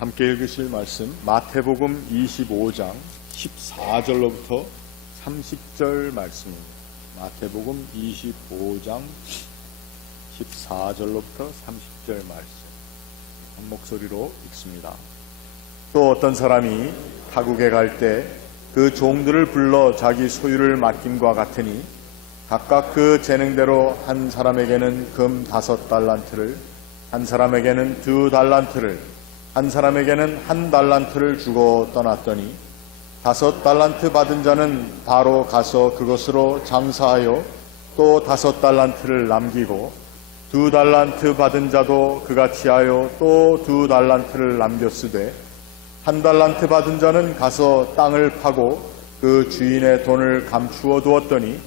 함께 읽으실 말씀 마태복음 25장 14절로부터 30절 말씀입니다. 마태복음 25장 14절로부터 30절 말씀 한 목소리로 읽습니다. 또 어떤 사람이 타국에 갈 때 그 종들을 불러 자기 소유를 맡김과 같으니 각각 그 재능대로 한 사람에게는 금 5달란트를, 한 사람에게는 2달란트를, 한 사람에게는 1달란트를 주고 떠났더니 5달란트 받은 자는 바로 가서 그것으로 장사하여 또 5달란트를 남기고 2달란트 받은 자도 그같이 하여 또 2달란트를 남겼으되 1달란트 받은 자는 가서 땅을 파고 그 주인의 돈을 감추어 두었더니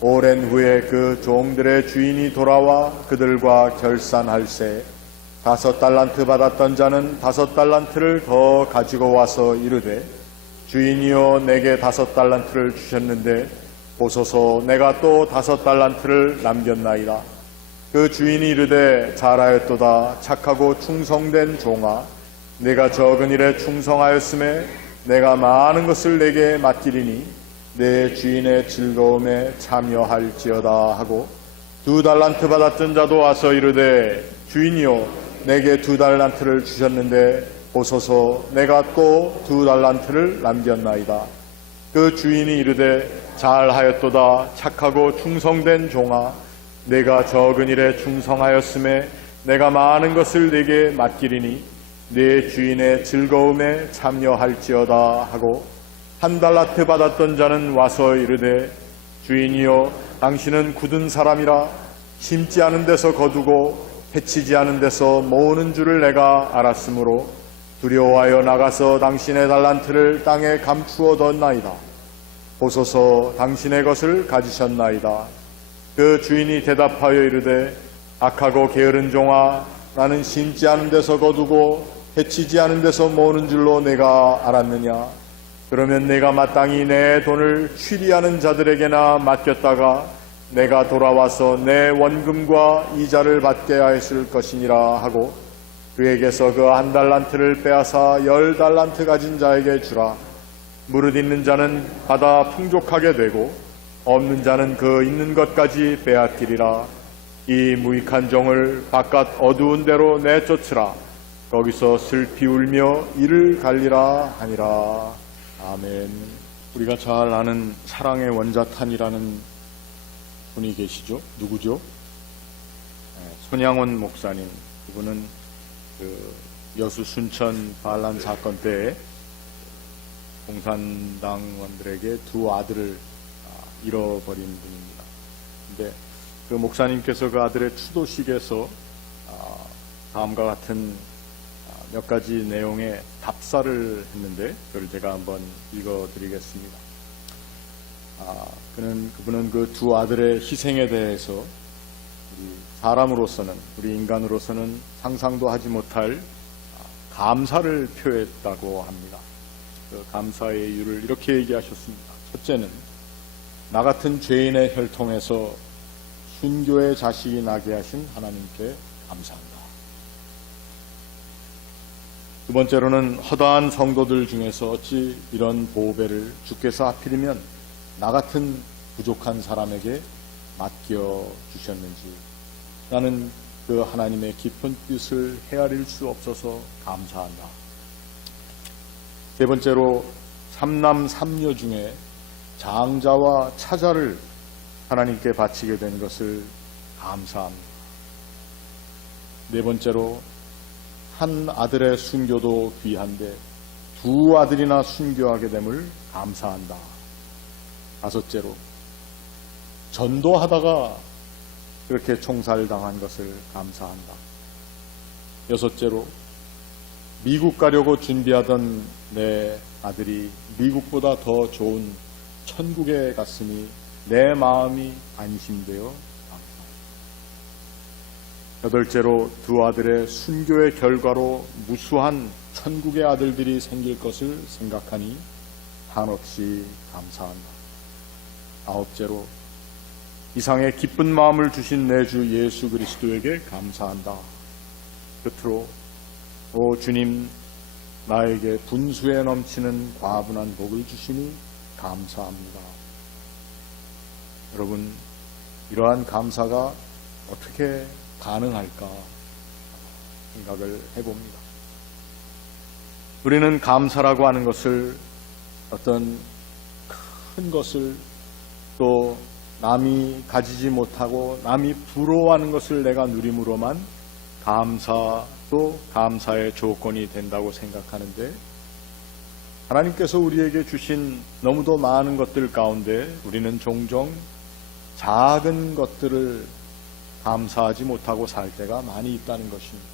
오랜 후에 그 종들의 주인이 돌아와 그들과 결산할세 5달란트 받았던 자는 5달란트를 더 가지고 와서 이르되 주인이여 내게 5달란트를 주셨는데 보소서 내가 또 5달란트를 남겼나이다. 그 주인이 이르되 잘하였도다 착하고 충성된 종아 내가 적은 일에 충성하였음에 내가 많은 것을 내게 맡기리니 내 주인의 즐거움에 참여할지어다 하고 2달란트 받았던 자도 와서 이르되 주인이여 내게 2달란트를 주셨는데 보소서 내가 또 2달란트를 남겼나이다. 그 주인이 이르되 잘하였도다 착하고 충성된 종아 내가 적은 일에 충성하였음에 내가 많은 것을 내게 맡기리니 내 주인의 즐거움에 참여할지어다 하고 1달란트 받았던 자는 와서 이르되 주인이여 당신은 굳은 사람이라 심지 않은 데서 거두고 해치지 않은 데서 모으는 줄을 내가 알았으므로 두려워하여 나가서 당신의 달란트를 땅에 감추어 뒀나이다. 보소서 당신의 것을 가지셨나이다. 그 주인이 대답하여 이르되 악하고 게으른 종아 나는 심지 않은 데서 거두고 해치지 않은 데서 모으는 줄로 내가 알았느냐. 그러면 내가 마땅히 내 돈을 취리하는 자들에게나 맡겼다가 내가 돌아와서 내 원금과 이자를 받게 하였을 것이니라 하고 그에게서 그 1달란트를 빼앗아 10달란트 가진 자에게 주라. 무릇 있는 자는 받아 풍족하게 되고 없는 자는 그 있는 것까지 빼앗기리라. 이 무익한 종을 바깥 어두운 데로 내쫓으라. 거기서 슬피 울며 이를 갈리라 하니라. 아멘. 우리가 잘 아는 사랑의 원자탄이라는 분이 계시죠? 누구죠? 손양원 목사님. 그분은 그 여수 순천 반란 사건 때 공산당원들에게 2 아들을 잃어버린 분입니다. 근데 그 목사님께서 그 아들의 추도식에서 다음과 같은 몇 가지 내용의 답사를 했는데 그걸 제가 한번 읽어드리겠습니다. 그분은 그 2 아들의 희생에 대해서 우리 사람으로서는 우리 인간으로서는 상상도 하지 못할 감사를 표했다고 합니다. 그 감사의 이유를 이렇게 얘기하셨습니다. 첫째는 나 같은 죄인의 혈통에서 순교의 자식이 나게 하신 하나님께 감사한다. 두 번째로는 허다한 성도들 중에서 어찌 이런 보배를 주께서 하필이면 나 같은 부족한 사람에게 맡겨주셨는지 나는 그 하나님의 깊은 뜻을 헤아릴 수 없어서 감사한다. 세 번째로 3남 3녀 중에 장자와 차자를 하나님께 바치게 된 것을 감사합니다. 네 번째로 한 아들의 순교도 귀한데 2 아들이나 순교하게 됨을 감사한다. 다섯째로 전도하다가 그렇게 총살당한 것을 감사한다. 여섯째로 미국 가려고 준비하던 내 아들이 미국보다 더 좋은 천국에 갔으니 내 마음이 안심되어 감사합니다. 여덟째로 2 아들의 순교의 결과로 무수한 천국의 아들들이 생길 것을 생각하니 한없이 감사한다. 아홉째로 이상의 기쁜 마음을 주신 내 주 예수 그리스도에게 감사한다. 끝으로 오 주님 나에게 분수에 넘치는 과분한 복을 주시니 감사합니다. 여러분, 이러한 감사가 어떻게 가능할까 생각을 해봅니다. 우리는 감사라고 하는 것을 어떤 큰 것을 또 남이 가지지 못하고 남이 부러워하는 것을 내가 누림으로만 감사도 감사의 조건이 된다고 생각하는데, 하나님께서 우리에게 주신 너무도 많은 것들 가운데 우리는 종종 작은 것들을 감사하지 못하고 살 때가 많이 있다는 것입니다.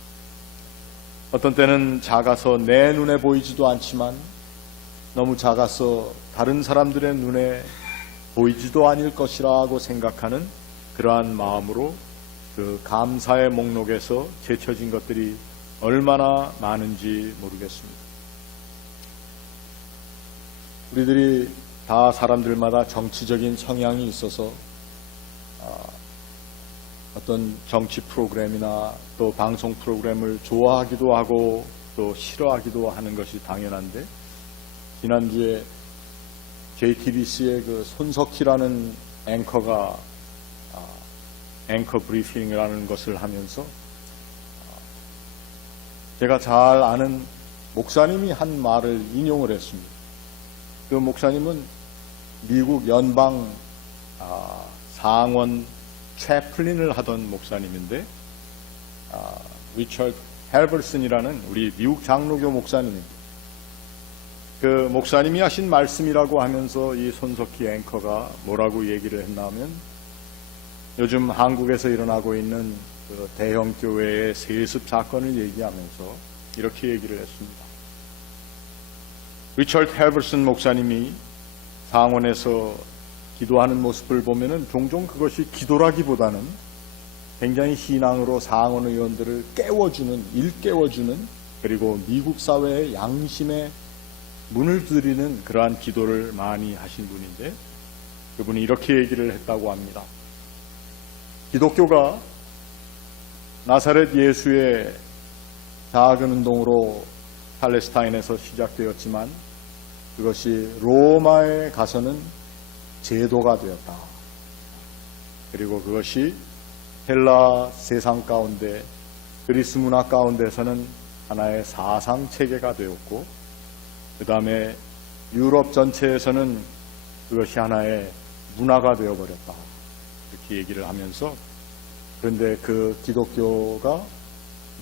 어떤 때는 작아서 내 눈에 보이지도 않지만 너무 작아서 다른 사람들의 눈에 보이지도 않을 것이라고 생각하는 그러한 마음으로 그 감사의 목록에서 제쳐진 것들이 얼마나 많은지 모르겠습니다. 우리들이 다 사람들마다 정치적인 성향이 있어서 어떤 정치 프로그램이나 또 방송 프로그램을 좋아하기도 하고 또 싫어하기도 하는 것이 당연한데, 지난주에 JTBC의 그 손석희라는 앵커가 앵커 브리핑이라는 것을 하면서 제가 잘 아는 목사님이 한 말을 인용을 했습니다. 그 목사님은 미국 연방 상원 채플린을 하던 목사님인데, 리처드 헬버슨이라는 우리 미국 장로교 목사님입니다. 그 목사님이 하신 말씀이라고 하면서 이 손석희 앵커가 뭐라고 얘기를 했나 하면, 요즘 한국에서 일어나고 있는 그 대형 교회의 세습 사건을 얘기하면서 이렇게 얘기를 했습니다. 리처드 헬버슨 목사님이 상원에서 기도하는 모습을 보면은 종종 그것이 기도라기보다는 굉장히 신앙으로 상원 의원들을 일깨워주는, 그리고 미국 사회의 양심의 문을 두드리는 그러한 기도를 많이 하신 분인데, 그분이 이렇게 얘기를 했다고 합니다. 기독교가 나사렛 예수의 작은 운동으로 팔레스타인에서 시작되었지만 그것이 로마에 가서는 제도가 되었다. 그리고 그것이 헬라 세상 가운데, 그리스 문화 가운데서는 하나의 사상 체계가 되었고, 그 다음에 유럽 전체에서는 그것이 하나의 문화가 되어버렸다. 이렇게 얘기를 하면서, 그런데 그 기독교가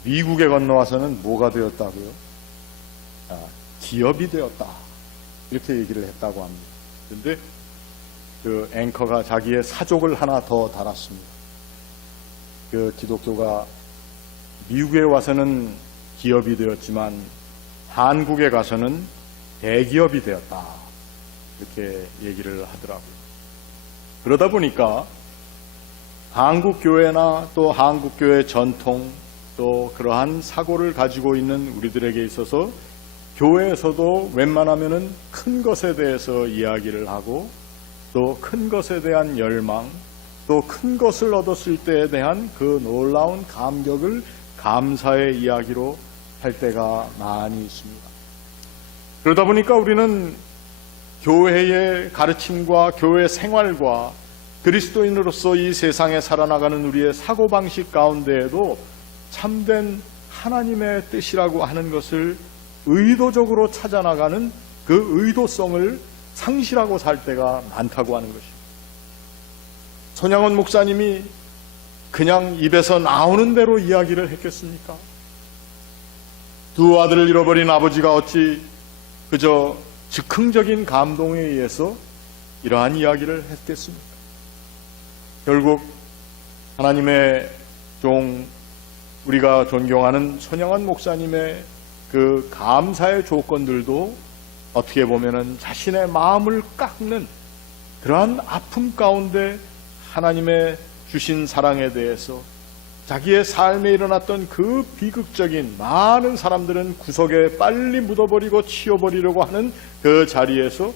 미국에 건너와서는 뭐가 되었다고요? 기업이 되었다. 이렇게 얘기를 했다고 합니다. 그런데 그 앵커가 자기의 사족을 하나 더 달았습니다. 그 기독교가 미국에 와서는 기업이 되었지만 한국에 가서는 대기업이 되었다. 이렇게 얘기를 하더라고요. 그러다 보니까 한국 교회나 또 한국 교회 전통, 또 그러한 사고를 가지고 있는 우리들에게 있어서 교회에서도 웬만하면은 큰 것에 대해서 이야기를 하고, 또 큰 것에 대한 열망, 또 큰 것을 얻었을 때에 대한 그 놀라운 감격을 감사의 이야기로 할 때가 많이 있습니다. 그러다 보니까 우리는 교회의 가르침과 교회 생활과 그리스도인으로서 이 세상에 살아나가는 우리의 사고방식 가운데에도 참된 하나님의 뜻이라고 하는 것을 의도적으로 찾아나가는 그 의도성을 상실하고 살 때가 많다고 하는 것입니다. 손양원 목사님이 그냥 입에서 나오는 대로 이야기를 했겠습니까? 두 아들을 잃어버린 아버지가 어찌 그저 즉흥적인 감동에 의해서 이러한 이야기를 했겠습니까? 결국 하나님의 종, 우리가 존경하는 손양원 목사님의 그 감사의 조건들도 어떻게 보면은 자신의 마음을 깎는 그러한 아픔 가운데 하나님의 주신 사랑에 대해서 자기의 삶에 일어났던 그 비극적인, 많은 사람들은 구석에 빨리 묻어버리고 치워버리려고 하는 그 자리에서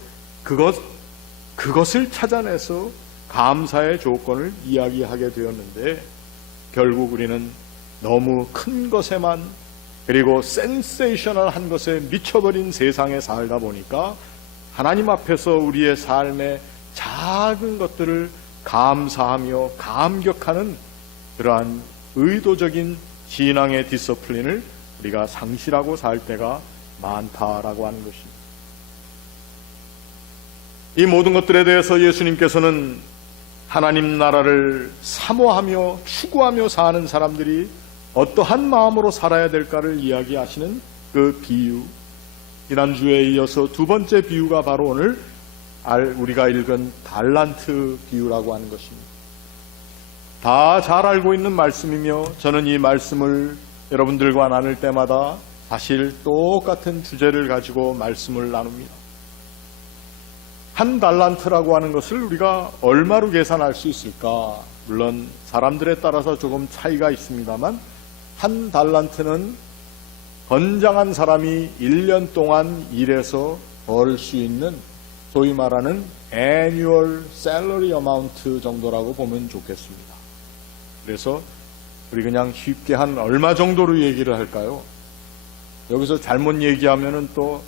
그것을 찾아내서 감사의 조건을 이야기하게 되었는데, 결국 우리는 너무 큰 것에만 그리고 센세이셔널한 것에 미쳐버린 세상에 살다 보니까 하나님 앞에서 우리의 삶의 작은 것들을 감사하며 감격하는 그러한 의도적인 신앙의 디서플린을 우리가 상실하고 살 때가 많다라고 하는 것입니다. 이 모든 것들에 대해서 예수님께서는 하나님 나라를 사모하며 추구하며 사는 사람들이 어떠한 마음으로 살아야 될까를 이야기하시는 그 비유, 지난주에 이어서 두 번째 비유가 바로 오늘 우리가 읽은 달란트 비유라고 하는 것입니다. 다 잘 알고 있는 말씀이며 저는 이 말씀을 여러분들과 나눌 때마다 사실 똑같은 주제를 가지고 말씀을 나눕니다. 한 달란트라고 하는 것을 우리가 얼마로 계산할 수 있을까? 물론 사람들에 따라서 조금 차이가 있습니다만 한 달란트는 건장한 사람이 1년 동안 일해서 벌 수 있는 소위 말하는 annual salary amount 정도라고 보면 좋겠습니다. 그래서 우리 그냥 쉽게 한 얼마 정도로 얘기를 할까요? 여기서 잘못 얘기하면은 또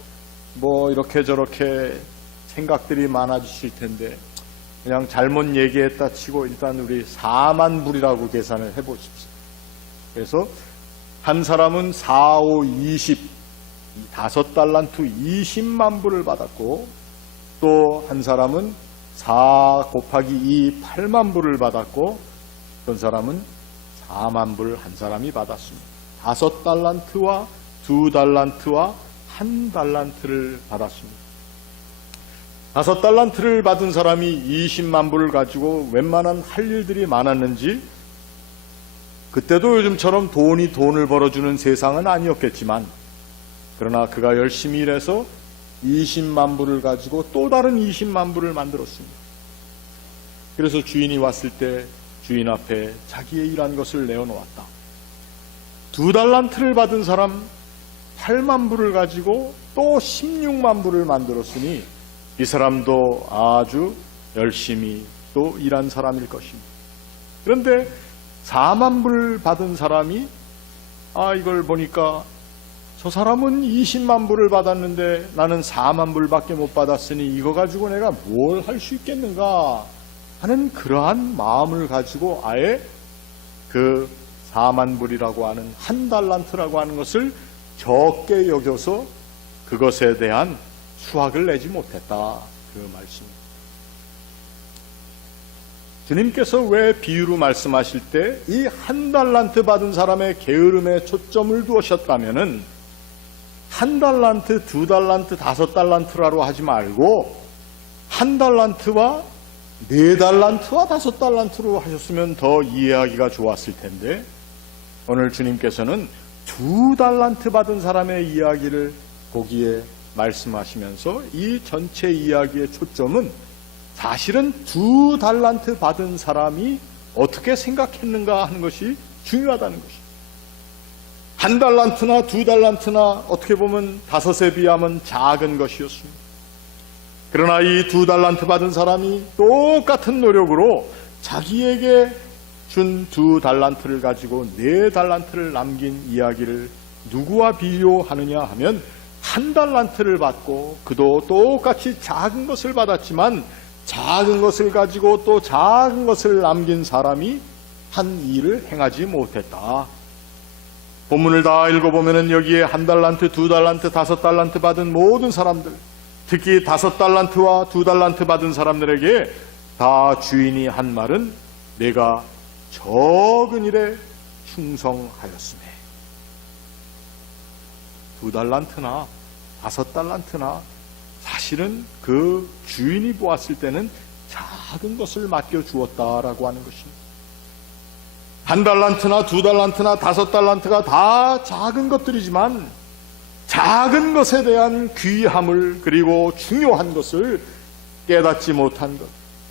뭐 이렇게 저렇게 생각들이 많아지실 텐데 그냥 잘못 얘기했다 치고 일단 우리 4만 불이라고 계산을 해보십시오. 그래서 한 사람은 4, 5, 20, 5달란트 20만 불을 받았고 또 한 사람은 4 곱하기 2, 8만 불을 받았고 어떤 사람은 4만 불 한 사람이 받았습니다. 5달란트와 2달란트와 1달란트를 받았습니다. 5달란트를 받은 사람이 20만 불을 가지고 웬만한 할 일들이 많았는지 그때도 요즘처럼 돈을 벌어주는 세상은 아니었겠지만 그러나 그가 열심히 일해서 20만 불을 가지고 또 다른 20만 불을 만들었습니다. 그래서 주인이 왔을 때 주인 앞에 자기의 일한 것을 내어놓았다. 2달란트를 받은 사람 8만 불을 가지고 또 16만 불을 만들었으니 이 사람도 아주 열심히 또 일한 사람일 것입니다. 그런데 4만 불 받은 사람이 이걸 보니까 저 사람은 20만 불을 받았는데 나는 4만 불밖에 못 받았으니 이거 가지고 내가 뭘 할 수 있겠는가 하는 그러한 마음을 가지고 아예 그 4만 불이라고 하는 1달란트라고 하는 것을 적게 여겨서 그것에 대한 수확을 내지 못했다. 그 말씀입니다. 주님께서 왜 비유로 말씀하실 때 이 1달란트 받은 사람의 게으름에 초점을 두셨다면은 1달란트, 2달란트, 5달란트라고 하지 말고 1달란트와 4달란트와 5달란트로 하셨으면 더 이해하기가 좋았을 텐데 오늘 주님께서는 2달란트 받은 사람의 이야기를 거기에 말씀하시면서 이 전체 이야기의 초점은 사실은 2달란트 받은 사람이 어떻게 생각했는가 하는 것이 중요하다는 것입니다. 1달란트나 2달란트나 어떻게 보면 5에 비하면 작은 것이었습니다. 그러나 이 2달란트 받은 사람이 똑같은 노력으로 자기에게 준 2달란트를 가지고 4달란트를 남긴 이야기를 누구와 비교하느냐 하면 1달란트를 받고 그도 똑같이 작은 것을 받았지만 작은 것을 가지고 또 작은 것을 남긴 사람이 한 일을 행하지 못했다. 본문을 다 읽어보면 여기에 1달란트, 2달란트, 5달란트 받은 모든 사람들, 특히 5달란트와 2달란트 받은 사람들에게 다 주인이 한 말은 내가 적은 일에 충성하였으며 2달란트나 5달란트나 사실은 그 주인이 보았을 때는 작은 것을 맡겨주었다라고 하는 것입니다. 1달란트나 2달란트나 5달란트가 다 작은 것들이지만 작은 것에 대한 귀함을 그리고 중요한 것을 깨닫지 못한 것,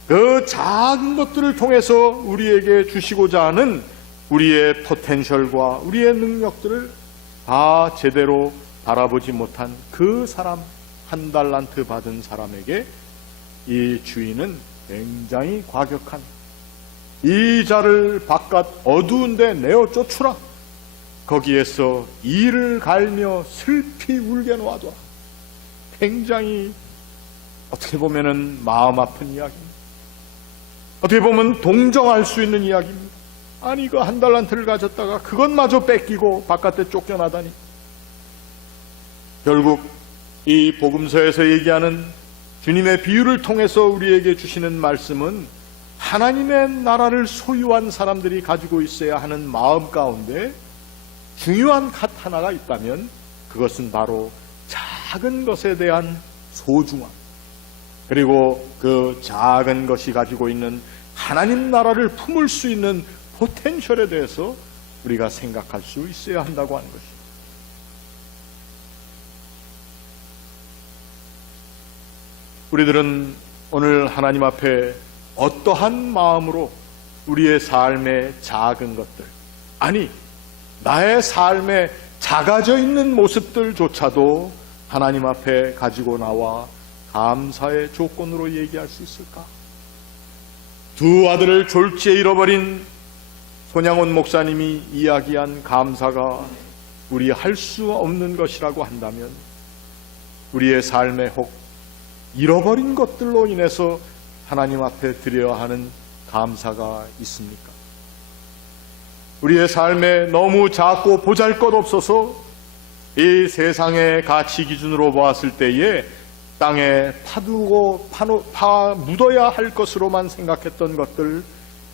그 작은 것들을 통해서 우리에게 주시고자 하는 우리의 포텐셜과 우리의 능력들을 다 제대로 바라보지 못한 그 사람, 1달란트 받은 사람에게 이 주인은 굉장히 과격한 이 자를 바깥 어두운 데 내어 쫓으라. 거기에서 이를 갈며 슬피 울게 놓아둬라. 굉장히 어떻게 보면은 마음 아픈 이야기입니다. 어떻게 보면 동정할 수 있는 이야기입니다. 아니 그 한 달란트를 가졌다가 그것마저 뺏기고 바깥에 쫓겨나다니. 결국 이 복음서에서 얘기하는 주님의 비유를 통해서 우리에게 주시는 말씀은 하나님의 나라를 소유한 사람들이 가지고 있어야 하는 마음 가운데 중요한 것 하나가 있다면 그것은 바로 작은 것에 대한 소중함, 그리고 그 작은 것이 가지고 있는 하나님 나라를 품을 수 있는 포텐셜에 대해서 우리가 생각할 수 있어야 한다고 하는 것입니다. 우리들은 오늘 하나님 앞에 어떠한 마음으로 우리의 삶의 작은 것들, 아니 나의 삶에 작아져 있는 모습들조차도 하나님 앞에 가지고 나와 감사의 조건으로 얘기할 수 있을까? 두 아들을 졸지에 잃어버린 손양원 목사님이 이야기한 감사가 우리 할 수 없는 것이라고 한다면 우리의 삶에 혹 잃어버린 것들로 인해서 하나님 앞에 드려야 하는 감사가 있습니까? 우리의 삶에 너무 작고 보잘것없어서 이 세상의 가치 기준으로 보았을 때에 땅에 파두고 묻어야 할 것으로만 생각했던 것들,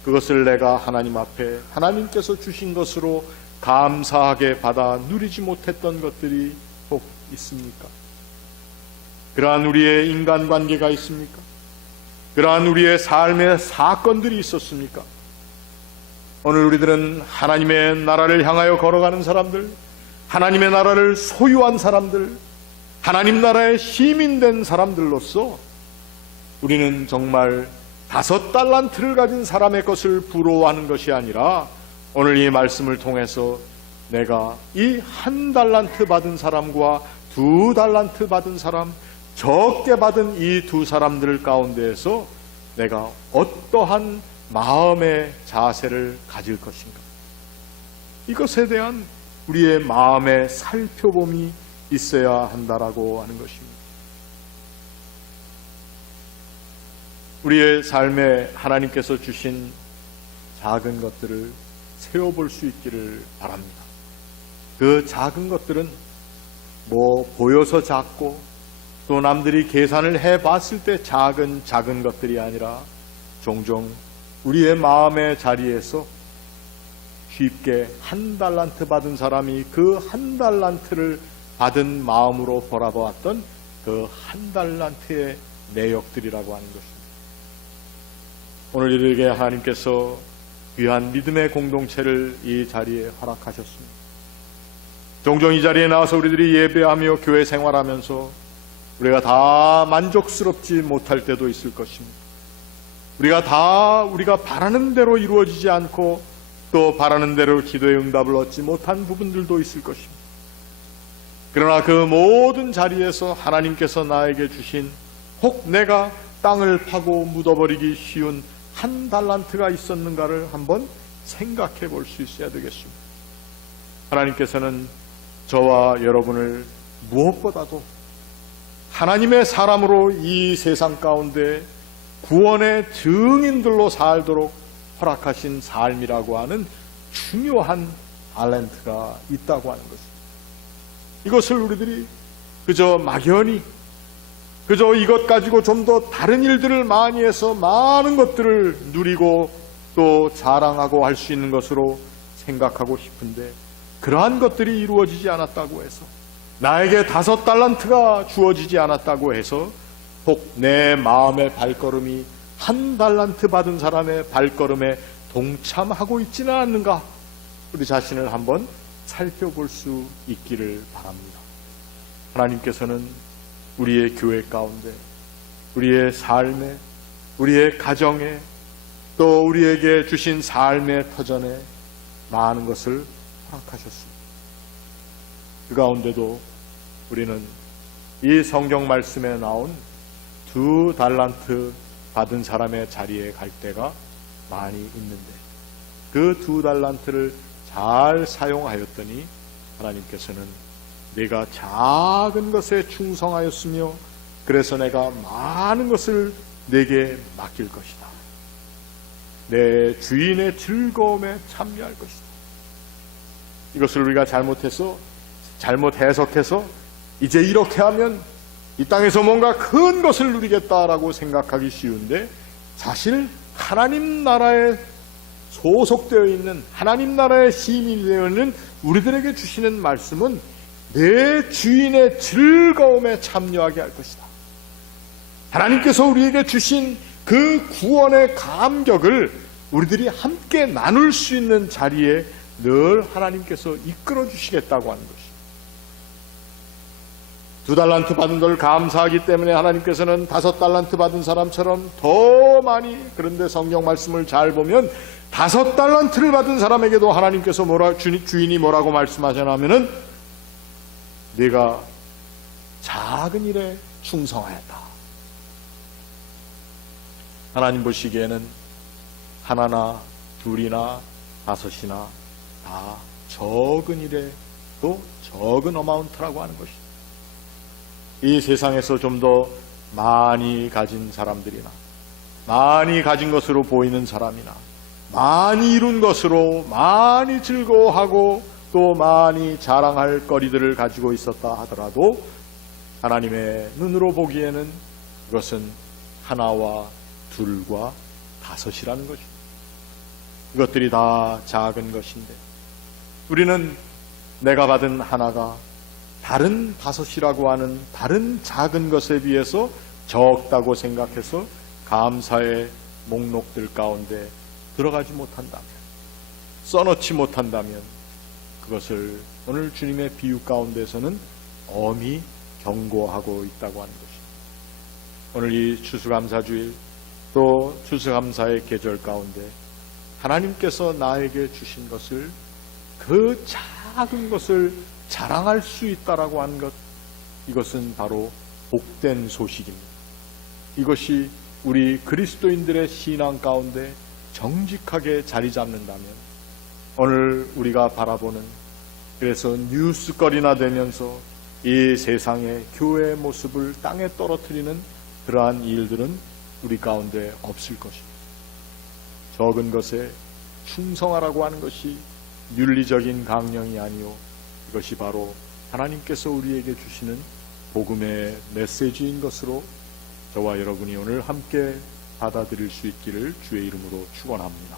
그것을 내가 하나님 앞에 하나님께서 주신 것으로 감사하게 받아 누리지 못했던 것들이 혹 있습니까? 그러한 우리의 인간관계가 있습니까? 그러한 우리의 삶의 사건들이 있었습니까? 오늘 우리들은 하나님의 나라를 향하여 걸어가는 사람들, 하나님의 나라를 소유한 사람들, 하나님 나라의 시민된 사람들로서 우리는 정말 5달란트를 가진 사람의 것을 부러워하는 것이 아니라 오늘 이 말씀을 통해서 내가 이 1달란트 받은 사람과 2달란트 받은 사람, 적게 받은 이 두 사람들 가운데에서 내가 어떠한 마음의 자세를 가질 것인가, 이것에 대한 우리의 마음의 살펴봄이 있어야 한다라고 하는 것입니다. 우리의 삶에 하나님께서 주신 작은 것들을 세워볼 수 있기를 바랍니다. 그 작은 것들은 보여서 작고 또 남들이 계산을 해봤을 때 작은 것들이 아니라 종종 우리의 마음의 자리에서 쉽게 1달란트 받은 사람이 그 1달란트를 받은 마음으로 바라보았던 그 1달란트의 내역들이라고 하는 것입니다. 오늘 이들에게 하나님께서 귀한 믿음의 공동체를 이 자리에 허락하셨습니다. 종종 이 자리에 나와서 우리들이 예배하며 교회 생활하면서 우리가 다 만족스럽지 못할 때도 있을 것입니다. 우리가 바라는 대로 이루어지지 않고 또 바라는 대로 기도의 응답을 얻지 못한 부분들도 있을 것입니다. 그러나 그 모든 자리에서 하나님께서 나에게 주신 혹 내가 땅을 파고 묻어버리기 쉬운 1달란트가 있었는가를 한번 생각해 볼 수 있어야 되겠습니다. 하나님께서는 저와 여러분을 무엇보다도 하나님의 사람으로 이 세상 가운데 구원의 증인들로 살도록 허락하신 삶이라고 하는 중요한 탤런트가 있다고 하는 것입니다. 이것을 우리들이 그저 막연히 그저 이것 가지고 좀 더 다른 일들을 많이 해서 많은 것들을 누리고 또 자랑하고 할 수 있는 것으로 생각하고 싶은데, 그러한 것들이 이루어지지 않았다고 해서, 나에게 5달란트가 주어지지 않았다고 해서 혹 내 마음의 발걸음이 1달란트 받은 사람의 발걸음에 동참하고 있지는 않는가, 우리 자신을 한번 살펴볼 수 있기를 바랍니다. 하나님께서는 우리의 교회 가운데, 우리의 삶에, 우리의 가정에, 또 우리에게 주신 삶의 터전에 많은 것을 허락하셨습니다. 그 가운데도 우리는 이 성경 말씀에 나온 2달란트 받은 사람의 자리에 갈 때가 많이 있는데, 그 2달란트를 잘 사용하였더니 하나님께서는 내가 작은 것에 충성하였으며 그래서 내가 많은 것을 내게 맡길 것이다. 내 주인의 즐거움에 참여할 것이다. 이것을 우리가 잘못 해석해서 이제 이렇게 하면 이 땅에서 뭔가 큰 것을 누리겠다라고 생각하기 쉬운데, 사실 하나님 나라에 소속되어 있는, 하나님 나라의 시민이 되어 있는 우리들에게 주시는 말씀은 내 주인의 즐거움에 참여하게 할 것이다. 하나님께서 우리에게 주신 그 구원의 감격을 우리들이 함께 나눌 수 있는 자리에 늘 하나님께서 이끌어 주시겠다고 하는 것입니다. 2달란트 받은 걸 감사하기 때문에 하나님께서는 5달란트 받은 사람처럼 더 많이, 그런데 성경 말씀을 잘 보면 5달란트를 받은 사람에게도 하나님께서 주인이 뭐라고 말씀하셨냐면은 네가 작은 일에 충성하였다. 하나님 보시기에는 하나나 둘이나 5이나 다 적은 일에 또 적은 어마운트라고 하는 것입니다. 이 세상에서 좀 더 많이 가진 사람들이나 많이 가진 것으로 보이는 사람이나 많이 이룬 것으로 많이 즐거워하고 또 많이 자랑할 거리들을 가지고 있었다 하더라도 하나님의 눈으로 보기에는 그것은 하나와 둘과 5이라는 것입니다. 이것들이 다 작은 것인데 우리는 내가 받은 하나가 다른 5이라고 하는 다른 작은 것에 비해서 적다고 생각해서 감사의 목록들 가운데 들어가지 못한다면, 써놓지 못한다면 그것을 오늘 주님의 비유 가운데서는 엄히 경고하고 있다고 하는 것입니다. 오늘 이 추수감사주일 또 추수감사의 계절 가운데 하나님께서 나에게 주신 것을, 그 작은 것을 자랑할 수 있다라고 하는 것, 이것은 바로 복된 소식입니다. 이것이 우리 그리스도인들의 신앙 가운데 정직하게 자리 잡는다면 오늘 우리가 바라보는, 그래서 뉴스거리나 되면서 이 세상의 교회의 모습을 땅에 떨어뜨리는 그러한 일들은 우리 가운데 없을 것입니다. 적은 것에 충성하라고 하는 것이 윤리적인 강령이 아니요, 이것이 바로 하나님께서 우리에게 주시는 복음의 메시지인 것으로 저와 여러분이 오늘 함께 받아들일 수 있기를 주의 이름으로 축원합니다.